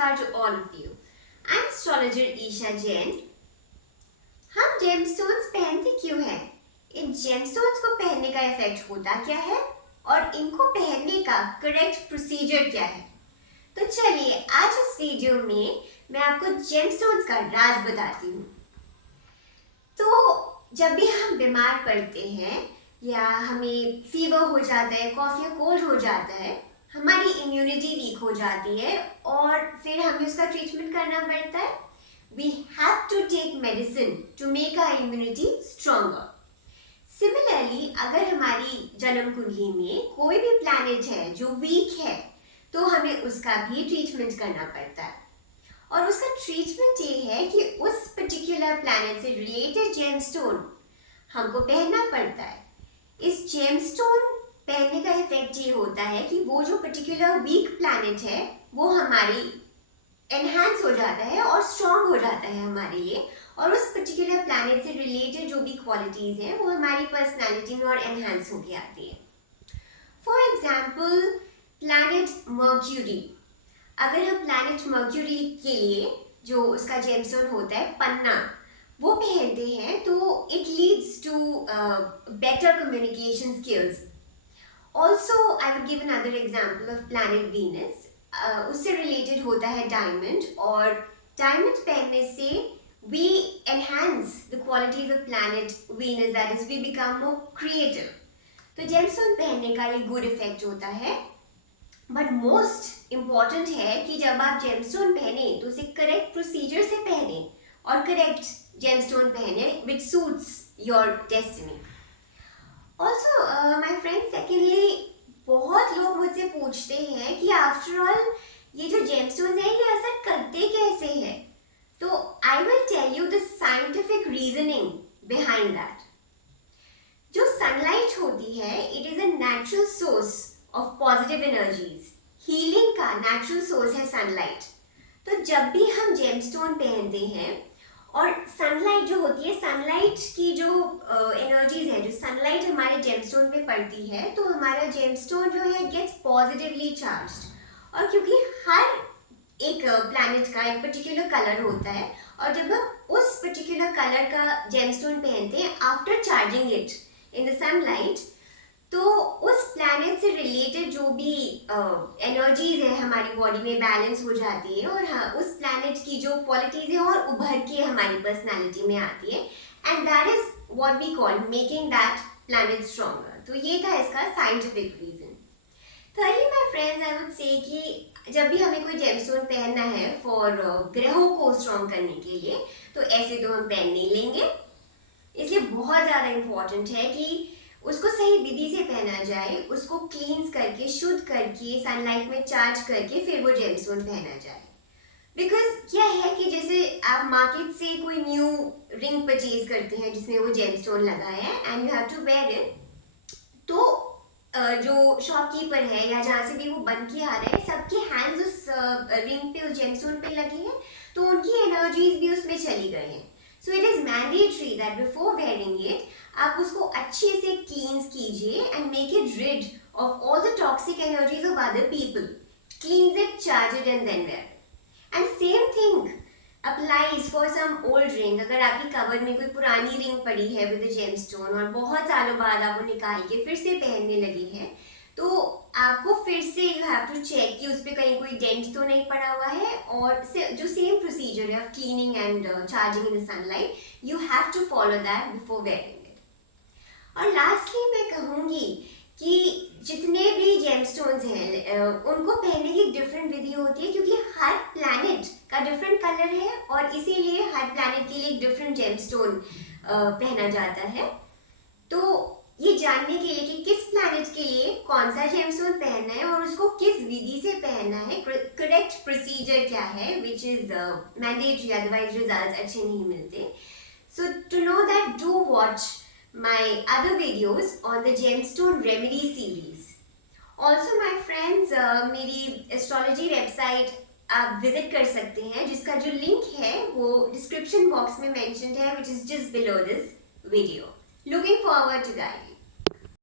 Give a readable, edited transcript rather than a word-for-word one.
Namaskar to all of you. I'm astrologer Isha Jain. हम gemstones पहनते क्यों हैं? इन जेमस्टोन्स को पहनने का इफेक्ट होता क्या है और इनको पहनने का करेक्ट प्रोसीजर क्या है? तो चलिए आज इस वीडियो में मैं आपको जेमस्टोन्स का राज बताती हूँ. तो जब भी हम बीमार पड़ते हैं या हमें फीवर हो जाता है, कॉफ या कोल्ड हो जाता है, हमारी इम्यूनिटी वीक हो जाती है और फिर हमें उसका ट्रीटमेंट करना पड़ता है. We have to take medicine to make our immunity stronger. Similarly अगर हमारी जन्म कुंडली में कोई भी प्लैनेट है जो वीक है तो हमें उसका भी ट्रीटमेंट करना पड़ता है. और उसका ट्रीटमेंट ये है कि उस पर्टिकुलर प्लैनेट से रिलेटेड जेमस्टोन हमको पहनना पड़ता है. इस जेमस्टोन पहनने का इफेक्ट ये होता है कि वो जो पर्टिकुलर वीक प्लैनेट है वो हमारी एनहांस हो जाता है और स्ट्रॉन्ग हो जाता है हमारे लिए, और उस पर्टिकुलर प्लैनेट से रिलेटेड जो भी क्वालिटीज हैं वो हमारी पर्सनैलिटी में और एनहांस होके आती है. For example planet mercury. अगर हम प्लैनेट मर्क्यूरी के लिए जो उसका जेमस्टोन होता है पन्ना वो पहनते हैं तो it leads to better communication skills. Also, I would give another example of planet Venus. उससे related होता है diamond, और diamond पहनने से we enhance the qualities of planet Venus, that is we become more creative. तो gemstone पहनने का ये good effect होता है. But most important है कि जब आप gemstone पहने तो उसे correct procedure से पहने और correct gemstone पहने which suits your destiny. Also, my friend, secondly, बहुत लोग मुझसे पूछते हैं कि आफ्टर ऑल ये जो जेमस्टोन्स हैं ये असर करते कैसे हैं? तो I will tell you the scientific reasoning behind that. जो सनलाइट होती है it is a natural source of positive energies. Healing का नेचुरल सोर्स है सनलाइट. तो जब भी हम जेमस्टोन पहनते हैं और सनलाइट जो होती है, सनलाइट की जो एनर्जीज है, जो सनलाइट हमारे जेमस्टोन पे पड़ती है तो हमारा जेमस्टोन जो है गेट्स पॉजिटिवली चार्ज्ड. और क्योंकि हर एक प्लैनेट का एक पर्टिकुलर कलर होता है और जब हम उस पर्टिकुलर कलर का जेमस्टोन पहनते हैं after charging it in the sunlight तो उस प्लैनेट से रिलेटेड जो भी एनर्जीज है हमारी बॉडी में बैलेंस हो जाती है और उस प्लैनेट की जो क्वालिटीज है और उभर के हमारी पर्सनालिटी में आती है. And that is what we call making that planet stronger. तो ये था इसका scientific reason. Thirdly my friends, I would say कि जब भी हमें कोई जेमस्टोन पहनना है फॉर ग्रहों को स्ट्रॉन्ग करने के लिए तो ऐसे तो हम पहन नहीं लेंगे. इसलिए बहुत ज़्यादा इम्पॉर्टेंट है कि उसको सही विधि से पहना जाए, उसको क्लींस करके शुद्ध करके सनलाइट में चार्ज करके फिर वो जेमस्टोन पहना जाए. बिकॉज क्या है कि जैसे आप मार्केट से कोई न्यू रिंग परचेज करते हैं जिसमें वो जेमस्टोन लगा है and you have to wear it, तो जो शॉपकीपर है या जहाँ से भी वो बन के आ रहे हैं सबके हैंड्स उस रिंग पे, उस जेमस्टोन पे लगे हैं तो उनकी एनर्जीज भी उसमें चली गई हैं. So it is mandatory that before wearing it आप उसको अच्छे से क्लींस कीजिए and make it rid of all the toxic energies of other people. Cleanse it, charge it and then wear. And same thing applies for some old ring. अगर आपकी cover में कोई पुरानी रिंग पड़ी है विद अ जेमस्टोन और बहुत सालों बाद आप वो निकाल के फिर से पहनने लगी है तो आपको फिर से यू हैव टू चेक कि उस पर कहीं कोई डेंट तो नहीं पड़ा हुआ है, और जो सेम प्रोसीजर है of cleaning and charging in the sunlight you have to follow that before wearing it. और लास्टली मैं कहूँगी कि जितने भी जेमस्टोन्स हैं उनको पहनने की डिफरेंट विधि होती है क्योंकि हर प्लैनेट का डिफरेंट कलर है और इसीलिए हर प्लैनेट के लिए एक डिफरेंट जेमस्टोन पहना जाता है. तो ये जानने के लिए कि किस प्लैनेट के लिए कौन सा जेमस्टोन पहनना है और उसको किस विधि से पहनना है, करेक्ट प्रोसीजर क्या है which is mandatory, otherwise results अच्छे नहीं मिलते. So to know that do watch my other videos on the gemstone remedy series. Also my friends, मेरी astrology website आप visit कर सकते हैं जिसका जो link है वो description box में mentioned है which is just below this video. Looking forward to that.